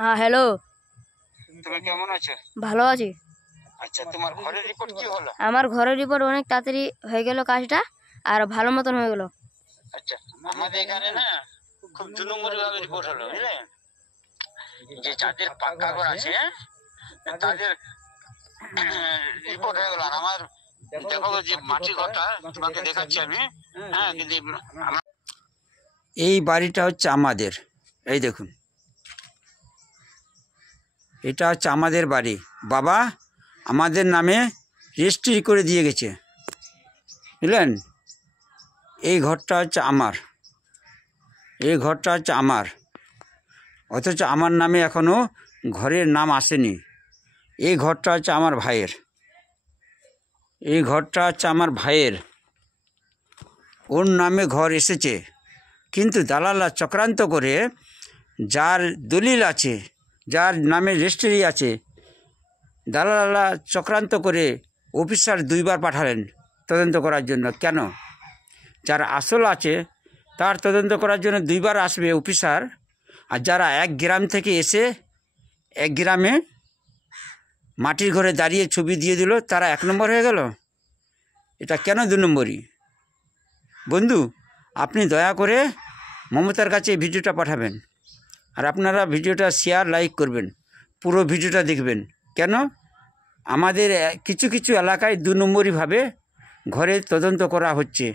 হ্যাঁ হ্যালো। তুমি কেমন আছো? ভালো আছি। আচ্ছা, তোমার ঘরের রিপোর্ট কি হলো? আমার ঘরের রিপোর্ট অনেক তাড়াতাড়ি হয়ে গেল, কাজটা আর ভালো মতন হয়ে গেল। আচ্ছা, আমাদের এখানে না খুব 2 নম্বর ভাবে রিপোর্ট হলো, বুঝলে? যে যাদের পাক্কা ঘর আছে তাদের রিপোর্ট হয়ে গেল। আর আমার দেখো যে মাটির ঘরটা তোমাকে দেখাচ্ছি আমি। হ্যাঁ, কিন্তু এই বাড়িটা হচ্ছে আমাদের, এই দেখুন, এটা হচ্ছে আমাদের বাড়ি। বাবা আমাদের নামে রেজিস্ট্রি করে দিয়ে গেছে, বুঝলেন? এই ঘরটা হচ্ছে আমার, এই ঘরটা হচ্ছে আমার, অথচ আমার নামে এখনও ঘরের নাম আসেনি। এই ঘরটা হচ্ছে আমার ভাইয়ের, এই ঘরটা হচ্ছে আমার ভাইয়ের, ওর নামে ঘর এসেছে। কিন্তু দালালরা চক্রান্ত করে যার দলিল আছে, যার নামে রেজিস্ট্রি আছে, দালালরা চক্রান্ত করে অফিসার 2বার পাঠালেন তদন্ত করার জন্য। কেন? যার আসল আছে তার তদন্ত করার জন্য 2বার আসবে অফিসার, আর যারা 1 গ্রাম থেকে এসে 1 গ্রামে মাটির ঘরে দাঁড়িয়ে ছবি দিয়ে দিল, তারা 1 নম্বর হয়ে গেল। এটা কেন 2 নম্বরই? বন্ধু, আপনি দয়া করে মমতার কাছে এই ভিডিওটা পাঠাবেন, আর আপনারা ভিডিওটা শেয়ার লাইক করবেন, পুরো ভিডিওটা দেখবেন। কেন? আমাদের কিছু কিছু এলাকায় 2 নম্বরইভাবে ঘরে তদন্ত করা হচ্ছে,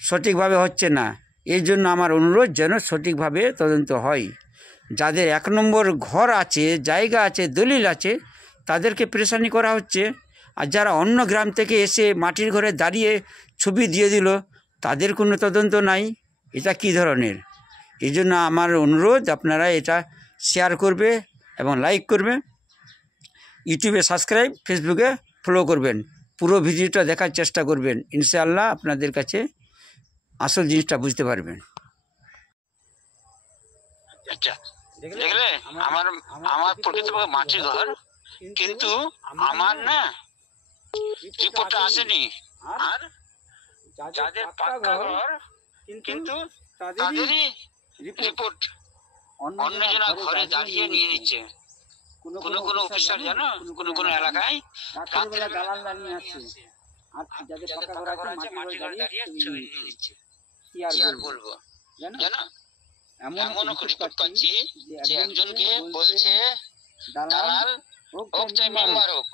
সঠিকভাবে হচ্ছে না। এই জন্য আমার অনুরোধ যেন সঠিকভাবে তদন্ত হয়। যাদের 1 নম্বর ঘর আছে, জায়গা আছে, দলিল আছে, তাদেরকে পেরেশানি করা হচ্ছে। আর যারা অন্য গ্রাম থেকে এসে মাটির ঘরে দাঁড়িয়ে ছবি দিয়ে দিল, তাদের কোনো তদন্ত নাই। এটা কী ধরনের? এই জন্য আমার অনুরোধ, আপনারা এটা শেয়ার করবে এবং লাইক করবে, ইউটিউবে সাবস্ক্রাইব, ফেসবুকে ফলো করবেন, পুরো ভিডিওটা দেখার চেষ্টা করবেন। ইনশাআল্লাহ আপনাদের কাছে আসল জিনিসটা বুঝতে পারবেন। আচ্ছা, দেখলে আমার প্রকৃতপক্ষে মাটির ঘর, কিন্তু আমার না রিপোর্টটা আসেনি। আর যাদের পাক্কা ঘর, কিন্তু তাদেরই রিপোর্ট অন্যজনা ঘরে দাঁড়িয়ে নিয়ে নিচ্ছে। কোনো অফিসার জানো, কোনো এলাকায় রাত্রে দালালরা নিয়ে আসছে, আর যাদের পাকা ঘর আছে মাটির ঘরে দাঁড়িয়ে ছবি নিয়ে নিচ্ছে। কি আর বলবো জানো? এমনও রিপোর্ট পাচ্ছি যে একজনকে বলছে দালাল হোক চাই মেম্বার হোক,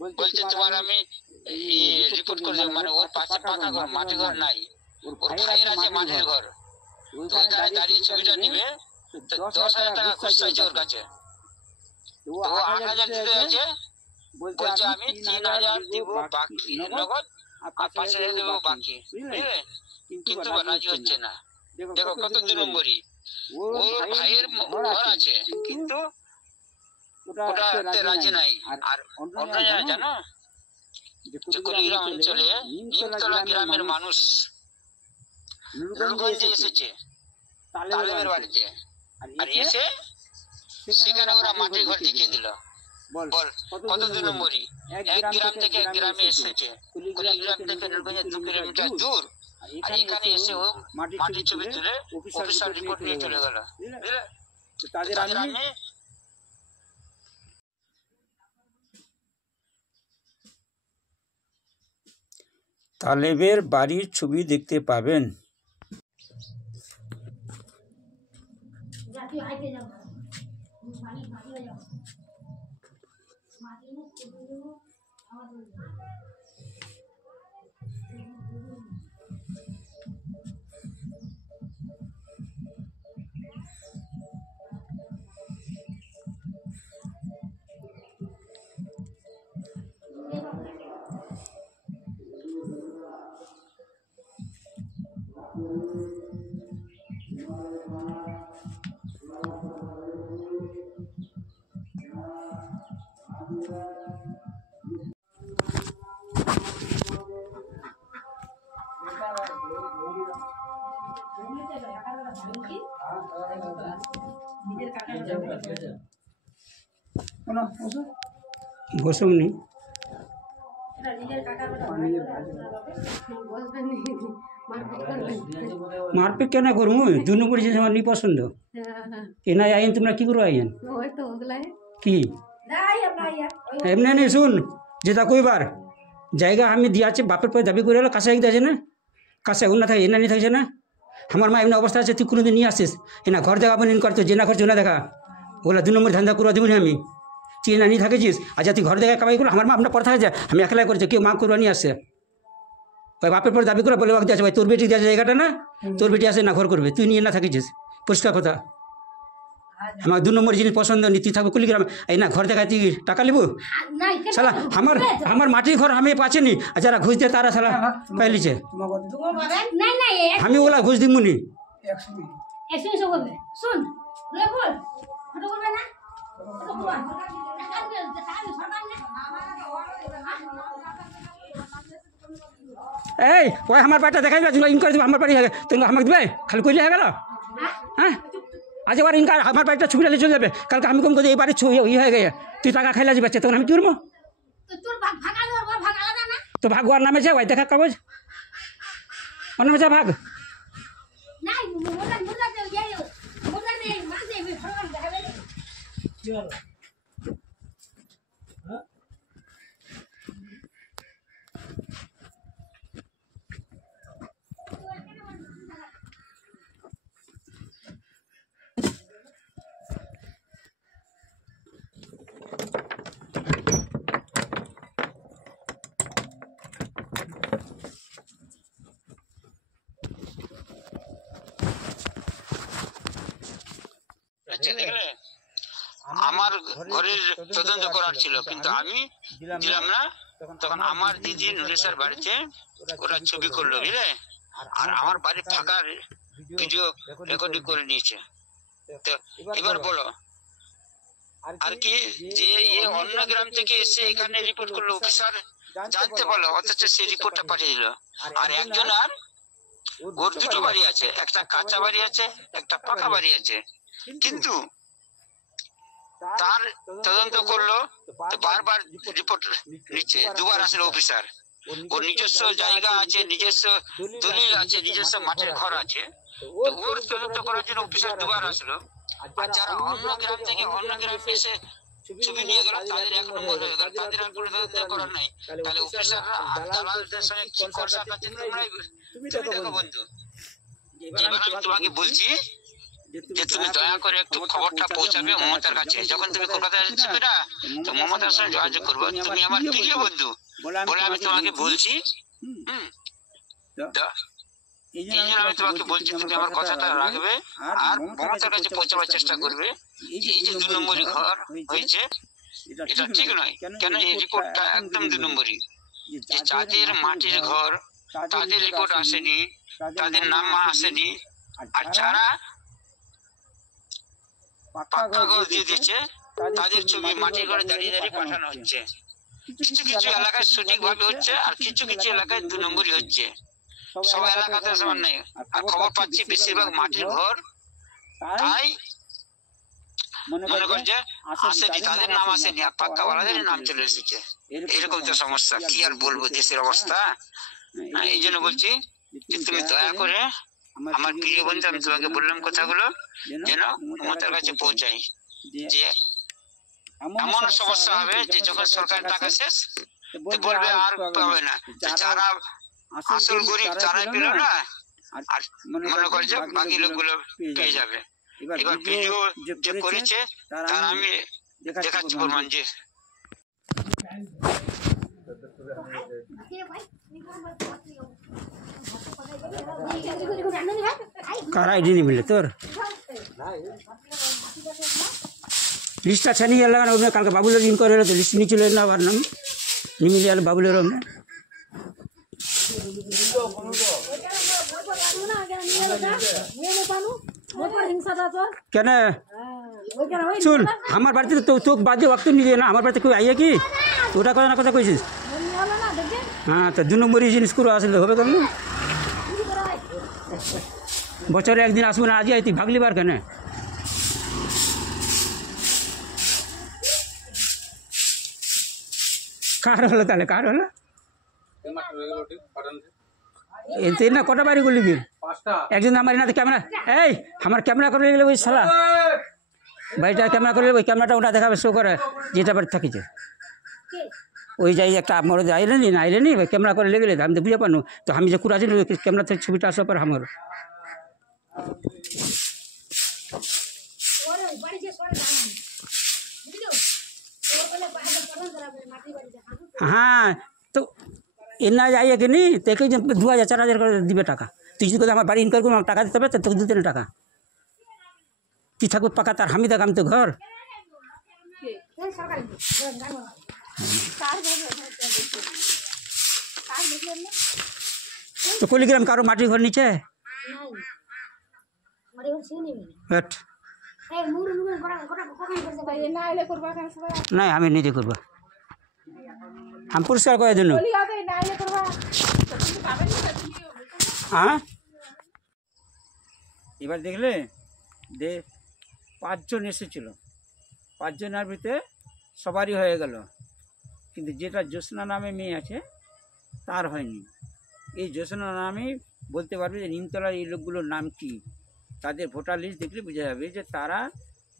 বলছে তোমার আমি রিপোর্ট করে দেবো। মানে ওর পাশে পাকা ঘর, মাটির ঘর নাই, ওর ভাইয়ের আছে মাটির ঘর। তো ওখানে দাঁড়িয়ে ছবিটা নিবে, 10,000 টাকা ঘুষ চাইছে ওর কাছে। তো 8,000 দিতে হয়েছে, বলছে আমি 3,000 দিব বাকি নগদ, আর 5,000 দেবো বাকি, বুঝলে? কিন্তু রাজি হচ্ছে না। দেখো কত 2 নম্বরই। ওর ভাইয়ের ঘর আছে, কিন্তু ওটাতে রাজি নাই। আর অন্য জানো যে কুড়িগ্রাম অঞ্চলে নিমতলা গ্রামের মানুষ নুরগঞ্জে এসেছে তালেবের বাড়িতে, আর এসে সেখানে ওরা মাটির ঘর দেখিয়ে দিল। বল কত 2 নম্বরই? 1 গ্রাম থেকে 1 গ্রামে এসেছে, কুড়িগ্রাম থেকে নুরগঞ্জে 2 কিলোমিটার দূর, আর এখানে এসে ও মাটির ছবি তুলে অফিসার রিপোর্ট নিয়ে চলে গেল, বুঝলে? তাদের আমি তালেবের বাড়ির ছবি দেখতে পাবেন। বসুন মারপিট কেন করবো 2 নম্বর জিনিস আমার নি পছন্দ এনা আইন তোমরা কি করো আইন কি এমনি নেই শুন যেটা কইবার জায়গা আমি দিয়াছে বাপের পরে দাবি করে কাছে এক আছে না কাছে উন্না থাকে এনা নিয়ে থাকছে না আমার মা এমনি অবস্থা আছে তুই কোনোদিন নিয়ে আসিস এনা ঘর দেখা বনিন করতো যে না করছো না দেখা ওগুলা 2 নম্বর ধান্দা করে দেবো না আমি তুই এনা নিয়ে থাকিছিস আচ্ছা তুই ঘর দেখা কামাই করো আমার মা আপনার পর থাকে যায় আমি একলাই করেছি কেউ মা করে নিয়ে আসছে ভাই বাপের পর দাবি করে বলে বাকি আছে ভাই তোর বেটি দিয়েছে জায়গাটা না তোর বেটি আসে না ঘর করবে তুই নিয়ে না থাকিছিস পরিষ্কার কথা আমার 2 নম্বর জিনিস পছন্দ নি তুই থাকবো কুলিগ্রাম এই না ঘর দেখায় তুই টাকা নিবো শালা আমার মাটির ঘর আমি পাচ্ছিনি আর যারা ঘুষ দিয়ে তারা শালা পাইলিছে আমি ওলা ঘুষ দিমুনি এই ওই আমার বাড়িটা দেখাই ইন করে দেবো আমার বাড়ি তুমি আমাকে দেবে খালি কইলে হয়ে গেল হ্যাঁ আজ এবার ইনকার আমার বাড়িটা ছবি চলে যাবে কালকে আমি কম করে এই বাড়ির ছবি হয়ে গেছে তুই টাকা খাইলে যাবে তখন আমি তুলবো তো ভাগ ওর নামে যাও দেখা কাগজ ওর নামে যা ভাগ আমার ঘরের তদন্ত করার ছিল কিন্তু আমি দিলাম না তখন আমার দিদি নুরেশার বাড়িতে ওরা ছবি করলো বুঝলে আর আমার বাড়ি ফাঁকা ভিডিও রেকর্ডিং করে নিয়েছে তো এবার বলো আর কি যে অন্য গ্রাম থেকে এসে এখানে রিপোর্ট করলো অফিসার জানতে পারলো অথচ সেই রিপোর্টটা পাঠিয়ে দিল আর একজন আর ওর 2টো বাড়ি আছে একটা কাঁচা বাড়ি আছে একটা পাকা বাড়ি আছে কিন্তু তার তদন্ত করলো তো বারবার রিপোর্ট নিচ্ছে 2বার আসলো অফিসার ওর নিজস্ব জায়গা আছে নিজস্ব দলিল আছে নিজস্ব মাঠের ঘর আছে ওর তদন্ত করার জন্য অফিসার 2বার আসলো আর যারা অন্য গ্রাম থেকে অন্য গ্রাম এসে ছবি নিয়ে গেল তাদের 1 নম্বর হয়ে গেল তাদের আর কোনো তদন্ত করার নাই তাহলে অফিসাররা দালালদের সঙ্গে কি করছে তুমি দেখো বন্ধু এবার আমি তোমাকে বলছি যে তুমি দয়া করে একটু খবরটা পৌঁছাবে মমতার কাছে যখন তুমি কলকাতায় যাচ্ছ না তো মমতার সঙ্গে যোগাযোগ করবো তুমি আমার প্রিয় বন্ধু বলে আমি তোমাকে বলছি এই জন্য আমি তোমাকে বলছি তুমি আমার কথাটা রাখবে আর মমতার কাছে পৌঁছাবার চেষ্টা করবে এই যে 2 নম্বরই ঘর হয়েছে এটা ঠিক নয় কেন এই রিপোর্টটা একদম 2 নম্বরই যে যাদের মাটির ঘর তাদের রিপোর্ট আসেনি তাদের নাম আসেনি আর যারা পাক্কা ঘর দিয়ে দিচ্ছে তাদের ছবি মাটির ঘরে দাঁড়িয়ে দাঁড়িয়ে পাঠানো হচ্ছে কিছু কিছু এলাকায় সঠিকভাবে হচ্ছে আর কিছু কিছু এলাকায় 2 নম্বরই হচ্ছে সব এলাকাতে সমান নেই আর খবর পাচ্ছি বেশিরভাগ মাটির ঘর তাই মনে কর যে আসেনি তাদের নাম আসেনি আর পাক্কা ওয়ালাদের নাম চলে এসেছে এরকম তো সমস্যা কি আর বলবো দেশের অবস্থা এই জন্য বলছি যে তুমি দয়া করে আমার প্রিয় বন্ধু আমি তোমাকে বললাম কথাগুলো যেন মমতার কাছে পৌঁছাই যে এমন সমস্যা হবে যে যখন সরকার টাকা শেষ বলবে আর পাবে না যারা আসল গরিব তারাই পেল না আর মনে করে যে বাকি লোকগুলো পেয়ে যাবে এবার ভিডিও যে করেছে তার আমি দেখাচ্ছি প্রমাণ যে কার আইডি नहीं मिले তোর লিস্ট আছে नहीं लगा ना কালকে বাবুলের ইন করে তো লিস্ট নিয়ে চলে না আর নাম नहीं मिले আর বাবুলের हमने কেন শুন আমার বাড়িতে তো তোকে বাদে ওয়াক্ত নিয়ে না আমার বাড়িতে কেউ আইয়া কি ওটা কথা না কথা কইছিস হ্যাঁ তো 2 নম্বরই জিনিস করে আসলে হবে কেমন বছরে একদিন আসবো না আজই আইতি ভাগলি বার কেন কার হলো তাহলে কার হলো এতে না কটা বাড়ি করলি কি একজন আমার এনাতে ক্যামেরা এই আমার ক্যামেরা করে গেলে ওই শালা বাড়িটা ক্যামেরা করলে ওই ক্যামেরাটা ওটা দেখাবে শো করে যেটা বাড়ি থাকিছে ওই যাই একটা আমার আইলেনি না আইলেনি ওই ক্যামেরা করে লেগে আমি তো বুঝে পারো তো আমি যে কুড়া আছি ক্যামেরা থেকে ছবিটা আসার পর আমার হ্যাঁ তো এনা যাইয়ে কি নি দেখে যে 2000 4000 করে দিবে টাকা তুই যদি আমার বাড়ি ইনকাম করবো টাকা দিতে হবে তো তোকে 2 টাকা তুই থাকবো পাকা তার হামি থাক আমি তো ঘর তো কলিগ্রাম কারো মাটির ঘর নিচে নাই আমি নিজে করবো আমি পরিষ্কার করার জন্য হ্যাঁ এবার দেখলে যে 5 জন এসেছিল 5 জনের ভিতরে সবারই হয়ে গেল কিন্তু যেটা জ্যোৎস্না নামে মেয়ে আছে তার হয়নি এই জ্যোৎস্না নামে বলতে পারবে যে নিমতলার এই লোকগুলোর নাম কি তাদের ভোটার লিস্ট দেখলে বোঝা যাবে যে তারা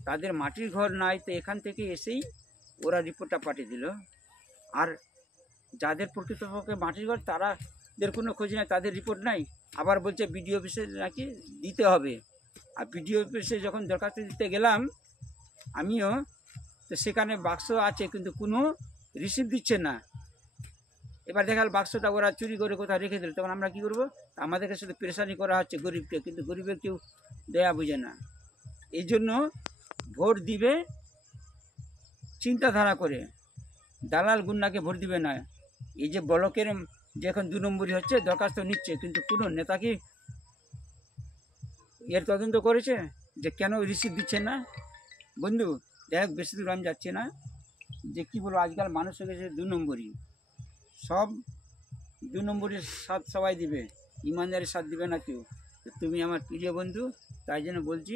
তাদের মাটির ঘর নাই তো এখান থেকে এসেই ওরা রিপোর্টটা পাঠিয়ে দিল আর যাদের প্রকৃতপক্ষে মাটির ঘর তারাদের কোনো খোঁজ নেই তাদের রিপোর্ট নাই আবার বলছে বিডিও অফিসে নাকি দিতে হবে আর বিডিও অফিসে যখন দরখাস্ত দিতে গেলাম আমিও তো সেখানে বাক্স আছে কিন্তু কোনো রিসিভ দিচ্ছে না এবার দেখাল বাক্সটা ওরা চুরি করে কোথাও রেখে দিল তখন আমরা কী করবো আমাদেরকে শুধু পেরেশানি করা হচ্ছে গরিবকে কিন্তু গরিবের কেউ দেয়া বুঝে না এই জন্য ভোট দিবে চিন্তাধারা করে দালাল গুন্ডাকে ভোট দিবে না এই যে ব্লকের যে এখন 2 নম্বরই হচ্ছে দরখাস্ত নিচ্ছে কিন্তু কোনো নেতা কি এর তদন্ত করেছে যে কেন রিসিভ দিচ্ছে না বন্ধু দেখ বেশি দূর আমি যাচ্ছি না যে কী বলবো আজকাল মানুষ হয়ে গেছে 2 নম্বরই সব 2 নম্বরের সাথ সবাই দিবে ইমানদারের সাথ দিবে না কেউ তুমি আমার প্রিয় বন্ধু তাই জন্য বলছি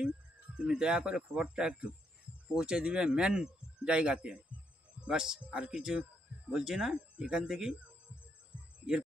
তুমি দয়া করে খবরটা একটু পৌঁছে দিবে মেন জায়গাতে বাস আর কিছু বলছি না এখান থেকেই